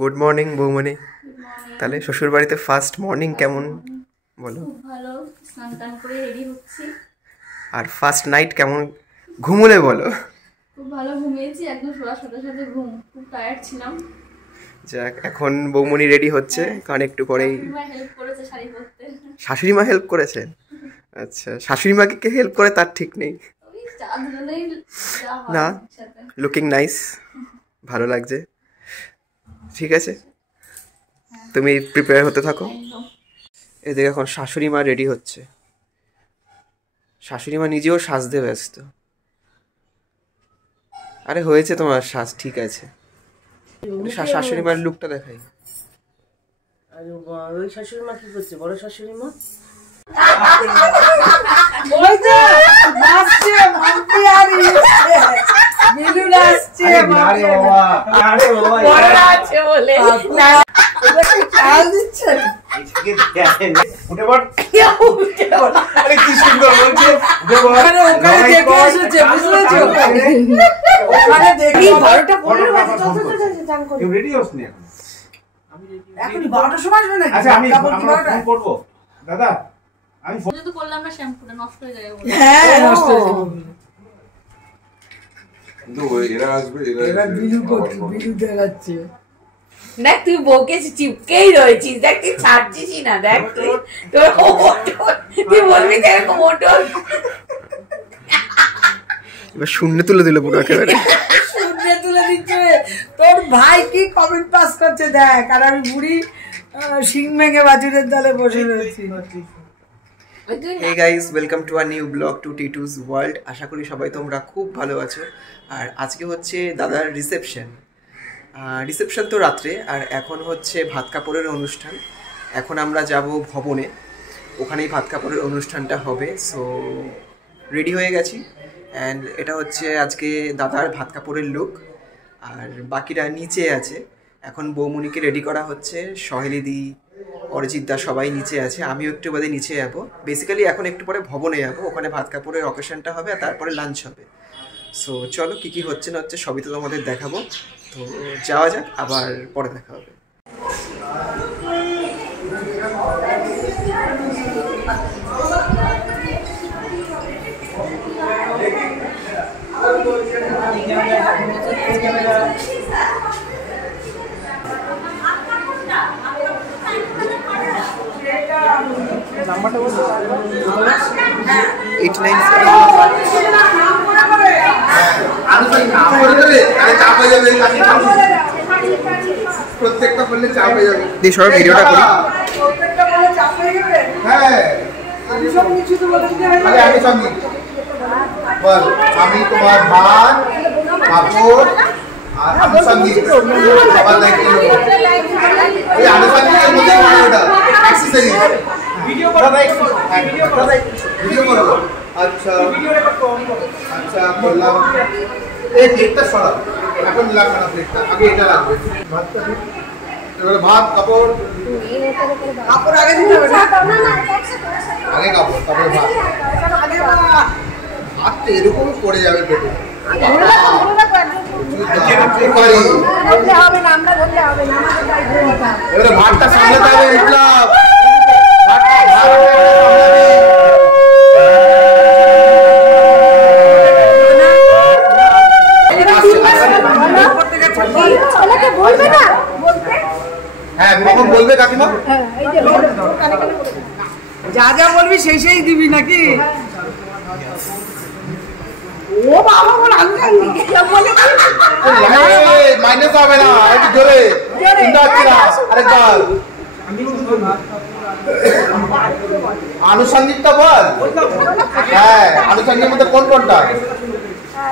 Good morning বৌমনি। তাহলে শ্বশুর বাড়িতে ফার্স্ট মর্নিং কেমন বলো? খুব ভালো, স্নান টান করে রেডি হচ্ছি। আর ফার্স্ট নাইট কেমন ঘুমোলে বলো? খুব ভালো ঘুমিয়েছি, একদম শোয়ার সাথে সাথে ঘুম, খুব টায়ার্ড ছিলাম। যাক, এখন বৌমনি রেডি হচ্ছে, কারণ একটু পরেই হেল্প করেছে শাড়ি পরতে। শাশুড়ি মা হেল্প করেছেন? আচ্ছা, শাশুড়ি মাকে কে হেল্প করে তার ঠিক নেই না। লুকিং নাইস, ভালো লাগছে। ঠিক আছে, তুমি প্রিপেয়ার হতে থাকো। এদিকে এখন শাশুড়ি মা রেডি হচ্ছে। শাশুড়ি মা নিজেও সাজতে ব্যস্ত। আরে হয়েছে তোমার সাজ, ঠিক আছে। শাশুড়ি মার লুকটা দেখাই। আরে ওই শাশুড়ি মা কি করছে? বড় শাশুড়ি মা দাদা আমি তো করলাম না, শ্যাম্পুটা নষ্ট হয়ে যায়। হ্যাঁ, নষ্ট হয়ে যাবে। কিন্তু এরা আসবে, এরা বিলু দেখাচ্ছে। দেখ তুই বউকে চিপকেই রয়েছিস, দেখ তুই ছাড়ছিস না। দেখ তুই বলবি এরকম মোটর এবার শূন্য তুলে দিল পুরো একেবারে। শূন্য তুলে দিচ্ছে। তোর ভাই কি কমেন্ট পাস করছে দেখ, আর আমি বুড়ি সিং ভেঙে বাজুরের দলে বসে রয়েছি। Hey guys, welcome to our new vlog to Titu's World. আশা করি সবাই তোমরা খুব ভালো আছো। আর আজকে হচ্ছে দাদার রিসেপশন তো রাত্রে, আর এখন হচ্ছে ভাত কাপড়ের অনুষ্ঠান। এখন আমরা যাব ভবনে, ওখানেই ভাত কাপড়ের অনুষ্ঠানটা হবে। সো রেডি হয়ে গেছি, অ্যান্ড এটা হচ্ছে আজকে দাদার ভাত কাপড়ের লুক। আর বাকিরা নিচে আছে, এখন বৌমনিকে রেডি করা হচ্ছে। সহেলিদি, অরিজিৎ দা সবাই নিচে আছে, আমিও একটু বাদে নিচে যাবো। বেসিক্যালি এখন একটু পরে ভবনে যাবো, ওখানে ভাত কাপড়ের অকেশনটা হবে, আর তারপরে লাঞ্চ হবে। সো চলো, কী কী হচ্ছে না হচ্ছে সবই তো তোমাদের দেখাবো। তো যাওয়া যাক, আবার পরে দেখা হবে। প্রত্যেকটা বললে চাপ হয়ে যাবে। দিয়ে সবাই ভিডিওটা করি। হ্যাঁ, আমি সব বল, আমি তোমার ভাত কাপড় আর আনুষঙ্গিক সবার দায়িত্ব নেব। এই আনুষঙ্গিকের মধ্যে ওটা অ্যাক্সেসরিজ ভিডিও করবো। আচ্ছা আচ্ছা, বললাম এই প্লেটটা সরাও, এখন লাগবে না প্লেটটা, আগে এটা লাগবে। ভাতটা এবারে ভাত কাপড় আগে দিতে হবে না? আগে কাপড়, তারপরে ভাত। ভাত তো এরকম পড়ে যাবে পেটে। এবারে ভাতটা সামলাতে হবে। বিপ্লব হ্যাঁ, কখন বলবে কাকিমা? যা যা বলবি সেই সেই দিবি নাকি? ও বাবা, বল মাইনাস হবে না, একটু জোরে চিন্তা হচ্ছে না। আরেকবার আনুষঙ্গিকটা বল। হ্যাঁ, আনুষঙ্গিকের মধ্যে কোনটা?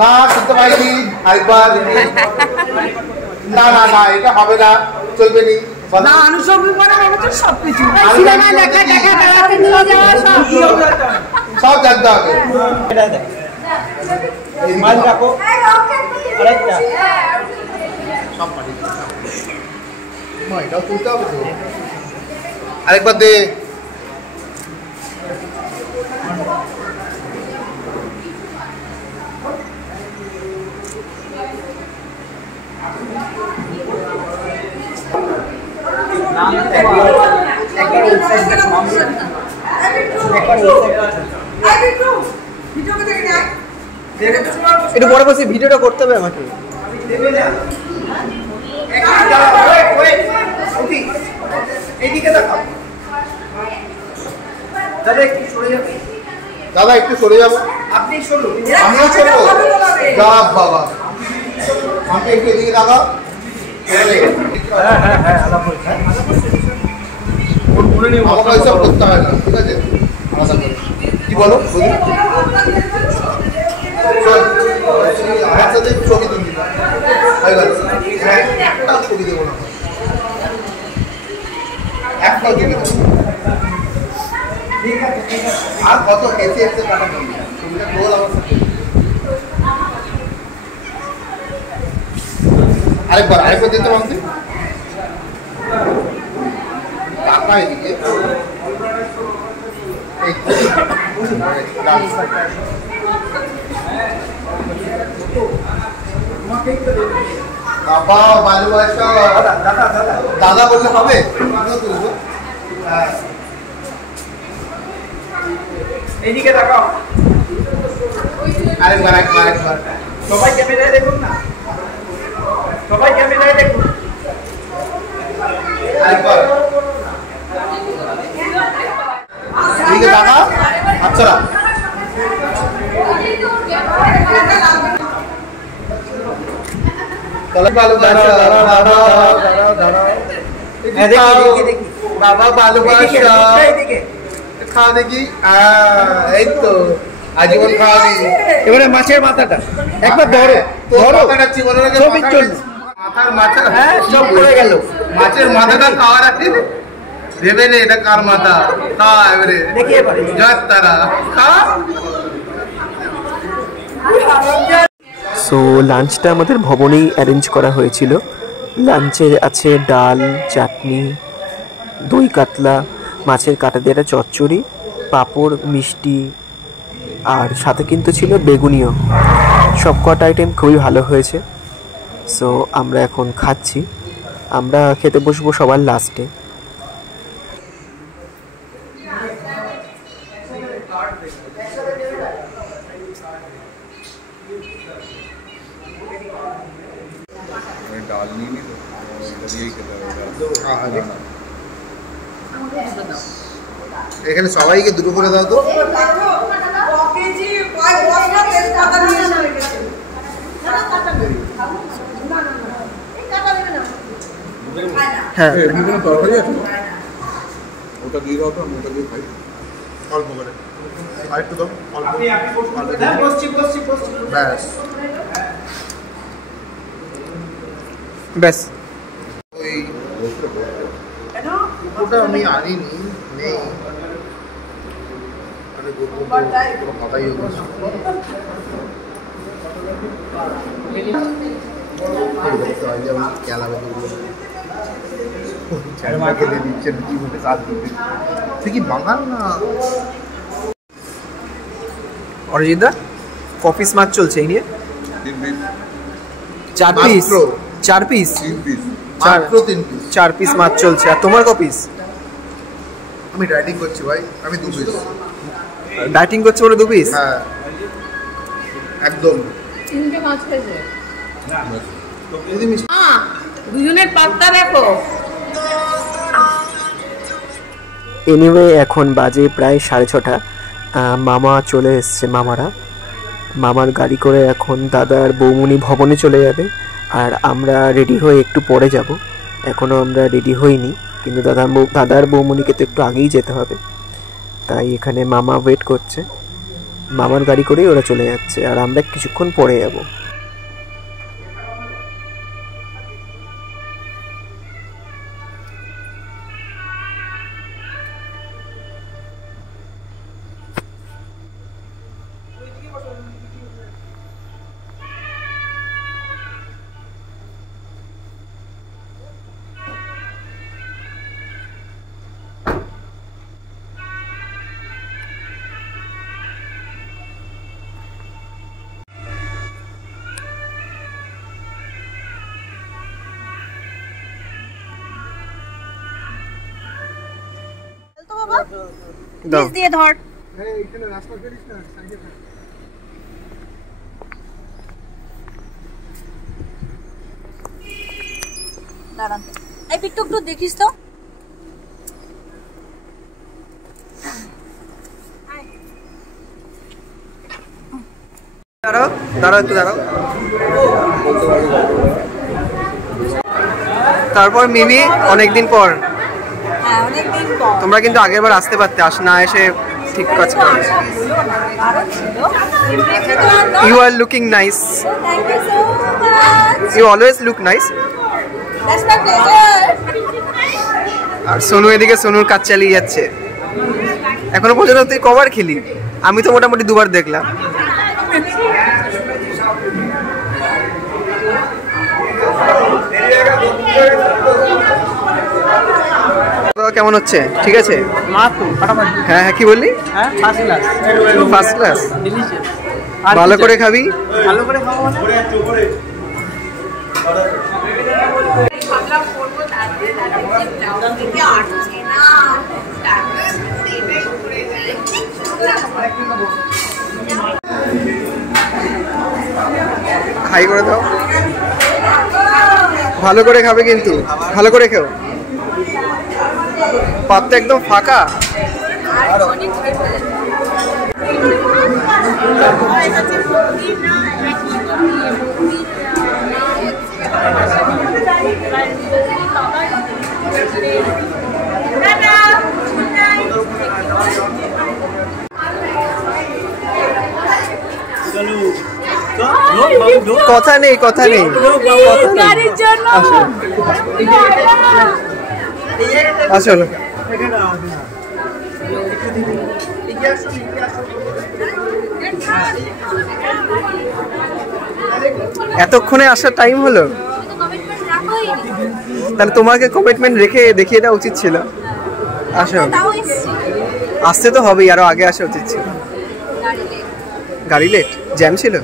না, শুনতে পাইনি। আরেকবার। না না না, এটা হবে না, চলবে নি। না, আনুষঙ্গিক মানে সবকিছু সব জানতে হবে। আরেকবার দে। একটু পরে বসে ভিডিওটা করতে হবে আমাকে। দাদা একটু সরে যাবো। আপনি সরুন, আমিও সরবো। যা বাবা, আমাকে একটু এদিকে দাদা। আমাকে ওইসব করতে হয় না, ঠিক আছে? আলাদা করে কি বলো? আমার সাথে ছবি তুলবি না, একটা ছবি দেবো না, একটা ছবি দেবো। আর কত কেসে এসে টাকা পাবি, ছবিটা বল আমার সাথে। আরেকবার দিতে পারছি টাকা এদিকে। বাবা ভালোবাসা দাদা বললে হবে? এইদিকে তাকাও। আরেকবার সবাই ক্যামেরায় দেখুন না, সবাই ক্যামেরায় দেখুন। আরেকবার এদিকে টাকা। আচ্ছা বাবা ভালোবাসা খাওয়া দেখি। এই তো আজীবন খাওয়াবি। এবারে মাছের মাথাটা একবার ধরো, মাথার মাথা হ্যাঁ সব পড়ে গেল। মাছের মাথাটা খাওয়ার আগে ভেবে নে এটা কার মাথা। খা এবারে দেখি এবারে যাক তারা খা। সো লাঞ্চটা আমাদের ভবনেই অ্যারেঞ্জ করা হয়েছিল। লাঞ্চে আছে ডাল, চাটনি, দই কাতলা, মাছের কাটা দিয়ে চচ্চড়ি, পাঁপড়, মিষ্টি, আর সাথে কিন্তু ছিল বেগুনিও। সব কটা আইটেম খুবই ভালো হয়েছে। সো আমরা এখন খাচ্ছি। আমরা খেতে বসবো সবার লাস্টে। এখানে সবাইকে দুটো করে দাও তো। হ্যাঁ তরকারি আছে ওটা দিয়ে দাও তো, আমি ওটা দিয়ে খাই অল্প করে। আরেকটু দাও অল্প। ব্যাস ব্যাস। ওই ওটা আমি আনিনি, নেই। কথাই তুই কি বাঙাল না? অরিজিৎ দা কপিস মাছ চলছে এই নিয়ে 4 পিস, 4 পিস, 4 পিস মাছ চলছে। আর তোমার কপিস? আমি ডায়েটিং করছি ভাই, আমি 2 পিস। ডায়েটিং করছে বলে 2 পিস? হ্যাঁ একদম। তিনটে মাছ খেয়েছে। দুজনের পাত্তা দেখো। এনিওয়ে এখন বাজে প্রায় 6:30। মামা চলে এসছে। মামার গাড়ি করে এখন দাদার বৌমনি ভবনে চলে যাবে। আর আমরা রেডি হয়ে একটু পরে যাব। এখনও আমরা রেডি হইনি, কিন্তু দাদার বৌমনিকে তো একটু আগেই যেতে হবে। তাই এখানে মামা ওয়েট করছে। মামার গাড়ি করেই ওরা চলে যাচ্ছে, আর আমরা কিছুক্ষণ পরে যাব। তো বাবা দাও দিয়ে ধর দাঁড়ান এই পিকটুক তো দেখিস তো দাঁড়াও দাঁড়াও একটু দাঁড়াও। তারপর মিমি অনেকদিন পর। হ্যাঁ অনেকদিন পর তোমরা কিন্তু আগের বার আসতে পারতে, না এসে ঠিক কাজ করো। You are looking nice, thank you so much you always look nice. That's my pleasure আর সোনু এদিকে সোনুর কাজ চালিয়ে যাচ্ছে। এখনো পর্যন্ত তুই কবার খেলি? আমি তো মোটামুটি 2বার দেখলাম। কেমন হচ্ছে? ঠিক আছে? হ্যাঁ হ্যাঁ, কি বললি? First class. ভালো করে খাবি? ভালো করে খাবো মানে হাই করে দাও। ভালো করে খাবে কিন্তু, ভালো করে খেও। পাতটা একদম ফাঁকা। কথা নেই, কথা নেই। আসলে এতক্ষণে আসার টাইম হলো, তাহলে তোমাকে কমিটমেন্ট রেখে দেখিয়ে দেওয়া উচিত ছিল। আসো, আসতে তো হবেই, আরো আগে আসা উচিত ছিল। গাড়ি লেট, জ্যাম ছিল।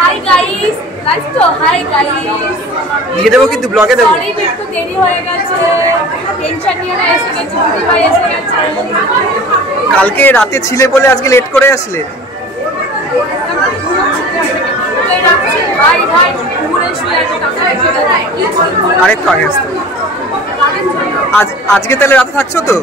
হাই গাইস, লাইক তো হাই গাইস। লিখে দেবো কিন্তু, ব্লগে দেবো। সরি একটু দেরি হয়ে গেছে, টেনশন নিয়ে না, এসে গেছে, দিদি ভাই এসে গেছে। কালকে রাতে ছিলে বলে আজকে লেট করে আসলে। ভাই ভাই ঘুরে শুয়ে আছে, আরেকটু আগে আসতে। আজকে তাহলে রাতে থাকছো তো?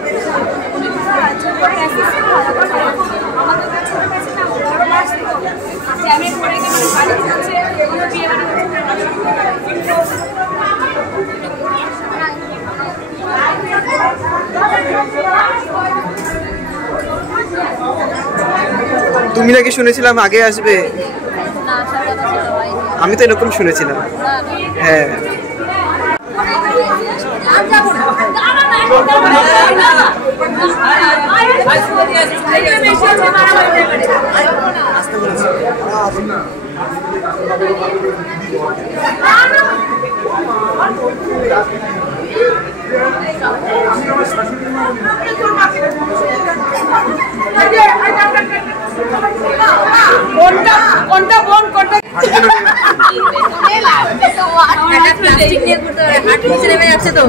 তুমি নাকি শুনেছিলাম আগে আসবে, আমি তো এরকম শুনেছিলাম। হ্যাঁ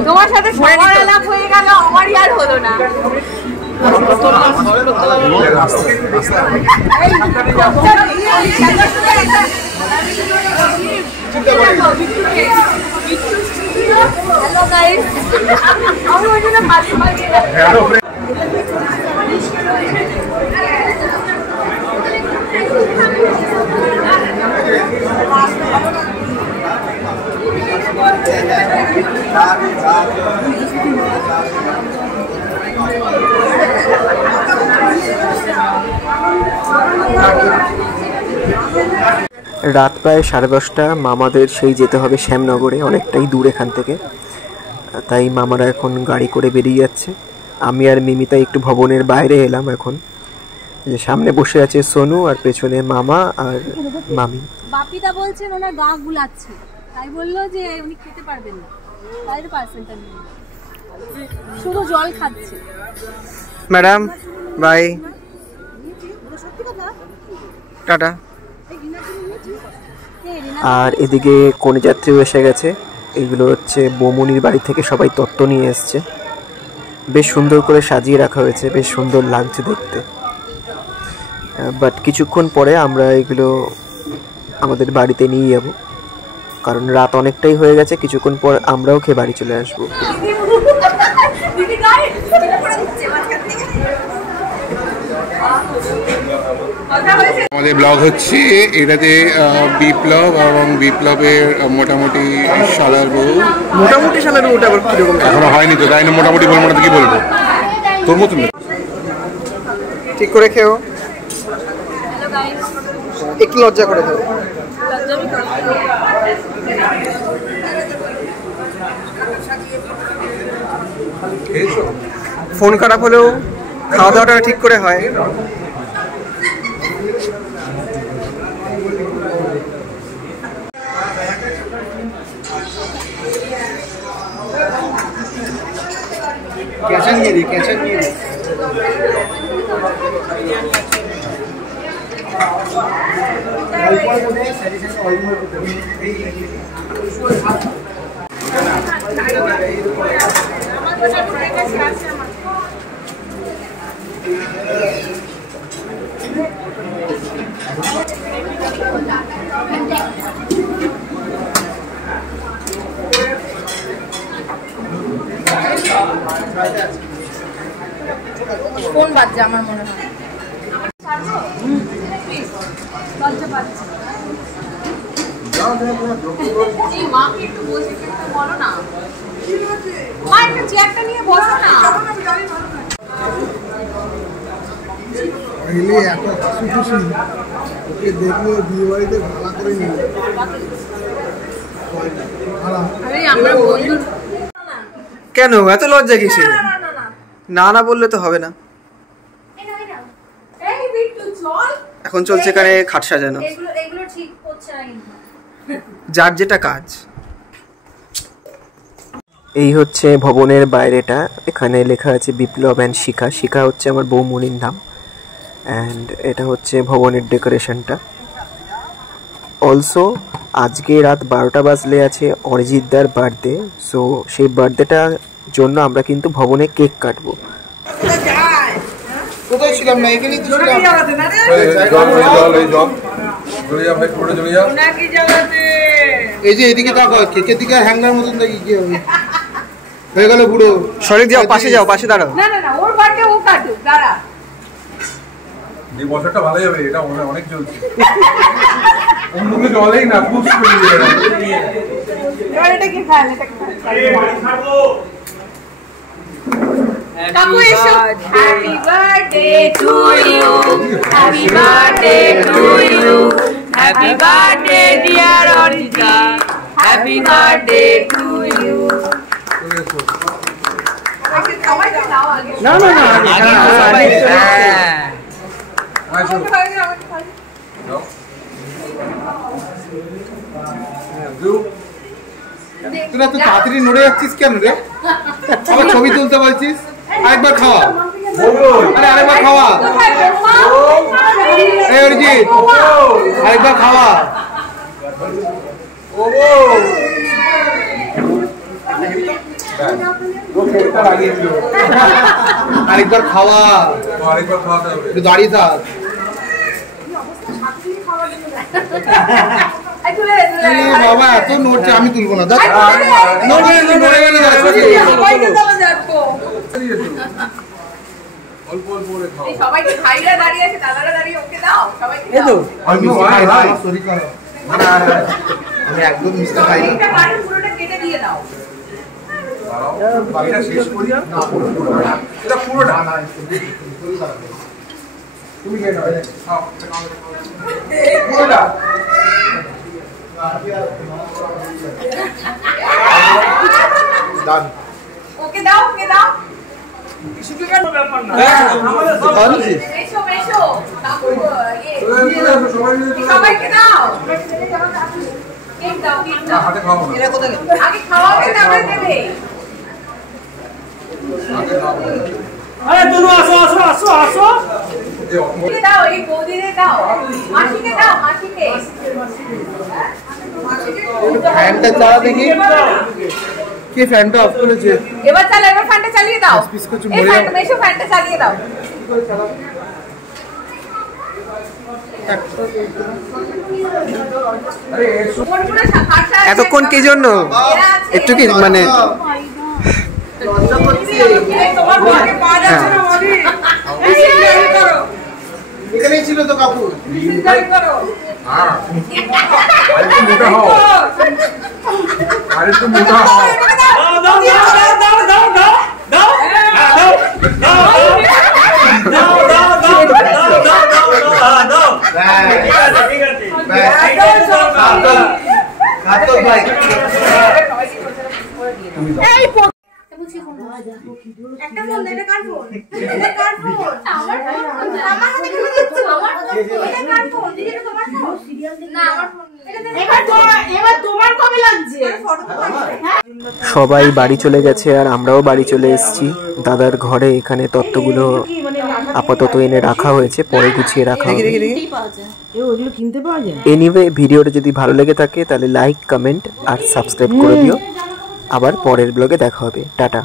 তোমার সাথে সবার আলাপ হয়ে গেল, আমারই আর হলো না। হ্যালো গাইস, আমি ওই জন্য পাশে পাশে রাত প্রায় 10:30। মামাদের সেই যেতে হবে শ্যামনগরে, অনেকটাই দূর এখান থেকে। তাই মামারা এখন গাড়ি করে বেরিয়ে যাচ্ছে। আমি আর মিমিতা একটু ভবনের বাইরে এলাম এখন। যে সামনে বসে আছে সোনু, আর পেছনে মামা আর মামি। বাপিদা বলছেন ওনার গা গুলাচ্ছে, তাই বললো যে উনি খেতে পারবেন না, তাই পার্সেন্টটা নিয়ে শুধু জল খাচ্ছে। Madam by, tata. আর এদিকে কনে যাত্রীও এসে গেছে। এগুলো হচ্ছে বৌমনির বাড়ি থেকে সবাই তত্ত্ব নিয়ে এসছে। বেশ সুন্দর করে সাজিয়ে রাখা হয়েছে, বেশ সুন্দর লাগছে দেখতে। বাট কিছুক্ষণ পরে আমরা এগুলো আমাদের বাড়িতে নিয়ে যাব, কারণ রাত অনেকটাই হয়ে গেছে। কিছুক্ষণ পর আমরাও খেয়ে বাড়ি চলে আসবো। আমাদের ব্লগ হচ্ছে এটাতে বিপ্লব এবং বিপ্লবের মোটামুটি শালার বউ। মোটামুটি সালের ওটা আবার কিরকম? এখনো হয়নি তো, তাই না? মোটামুটি বলবো না তো কি বলবো, তোর মতন ঠিক করে খেও, একটু লজ্জা করে খেও। ফোন খারাপ হলেও খাওয়া দাওয়াটা ঠিক করে হয়। কোন বাচ্চা আমার মনে হয় মাকে একটু বসে বলো না, মা একটা চেয়ারটা নিয়ে বসো না। এত হাসি খুশি ওকে দেখলে বিয়ে বাড়িতে ভাড়া করে নিল। কেন এত লজ্জা কিসে? না না বললে তো হবে না। এখন চলছে এখানে খাট সাজানো, যার যেটা কাজ। এই হচ্ছে ভবনের বাইরেটা। এখানে লেখা আছে বিপ্লব অ্যান্ড শিখা। শিখা হচ্ছে আমার বৌমনির নাম। অ্যান্ড এটা হচ্ছে ভবনের ডেকোরেশনটা। অলসো আজকে রাত 12টা বাজলে আছে অরিজিৎদার বার্থডে। সো সেই বার্থডেটার জন্য আমরা কিন্তু ভবনে কেক কাটবো। কোথায় ছিলাম না, এখানেই তো ছিলাম। এই যে এদিকে তাকা, কেকের দিকে হ্যাঙ্গার মতন দেখি কি হবে। হয়ে গেল বুড়ো। সরে যাও, পাশে যাও, পাশে দাঁড়াও। না না না, ওর বার্থডে ও কাটুক, দাঁড়া। এই বছরটা ভালোই হবে, এটা অনেক চলছে। অন্যকে জলেই না পুশ করে দিয়ে এবার এটা কি খায়, এটা খাবো। কাকু এসো। Happy birthday to you, happy birthday to you, happy birthday dear Arijita, happy birthday to you. না না না, তোরা তো তাড়াতাড়ি নড়ে যাচ্ছিস কেন রে? আবার ছবি তুলতে বলছিস? আরেকবার খাওয়া, আরে আরেকবার খাওয়া। এই অরিজিৎ, আরেকবার খাওয়া। আরেকবার খাওয়া, আরেকবার খাওয়াতে হবে। একটু দাঁড়িয়ে থাক। বাবা এত নড়ছে, আমি তুলবো না। অল্প অল্প করে খাও। সবাইকে ভাইরা দাঁড়িয়ে আছে, দাদারা দাঁড়িয়ে, ওকে দাও সবাইকে। আমি একদম মিশতে পারি না। পুরোটা কেটে দিয়ে দাও। এটা শেষ করি না, এটা পুরোটা তুমি খেয়ে নাও। পুরোটা ওকে দাও, ওকে দাও। সবাইকে দাও, কেক দাও, কেক দাও। হাতে খাওয়াবো না, আগে খাওয়াবে, তারপরে দেবে। হাতে খাওয়াবো না। আরে তুমি আসো আসো আসো আসো। দাও এই বৌদিরে দাও মাসিকে দাও মাসিকে ফ্যানটা চালা দেখি কে ফ্যানটা অফ করেছে এবার চালা এবার ফ্যানটা চালিয়ে দাও এই ফ্যানটা মেশো ফ্যানটা চালিয়ে দাও এতক্ষণ কি জন্য একটু কি মানে এখানেই ছিল তো কাকু মোটা হও আরে তুমি মোটা হও একটা ফোন দে, এটা কার ফোন? এটা কার ফোন? আমার ফোন। আমার হাতে কেন দিচ্ছ? আমার ফোন। এটা কার ফোন? দিদি এটা তোমার ফোন? না আমার ফোন। এবার তোমার কবে লাগছে? সবাই বাড়ি চলে গেছে আর আমরাও বাড়ি চলে এসেছি। দাদার ঘরে এখানে তত্ত্বগুলো আপাতত এনে রাখা হয়েছে, পরে গুছিয়ে রাখা হবে। এনিওয়ে ভিডিওটা যদি ভালো লেগে থাকে তাহলে লাইক, কমেন্ট আর সাবস্ক্রাইব করে দিও। আবার পরের ব্লগে দেখা হবে। টাটা।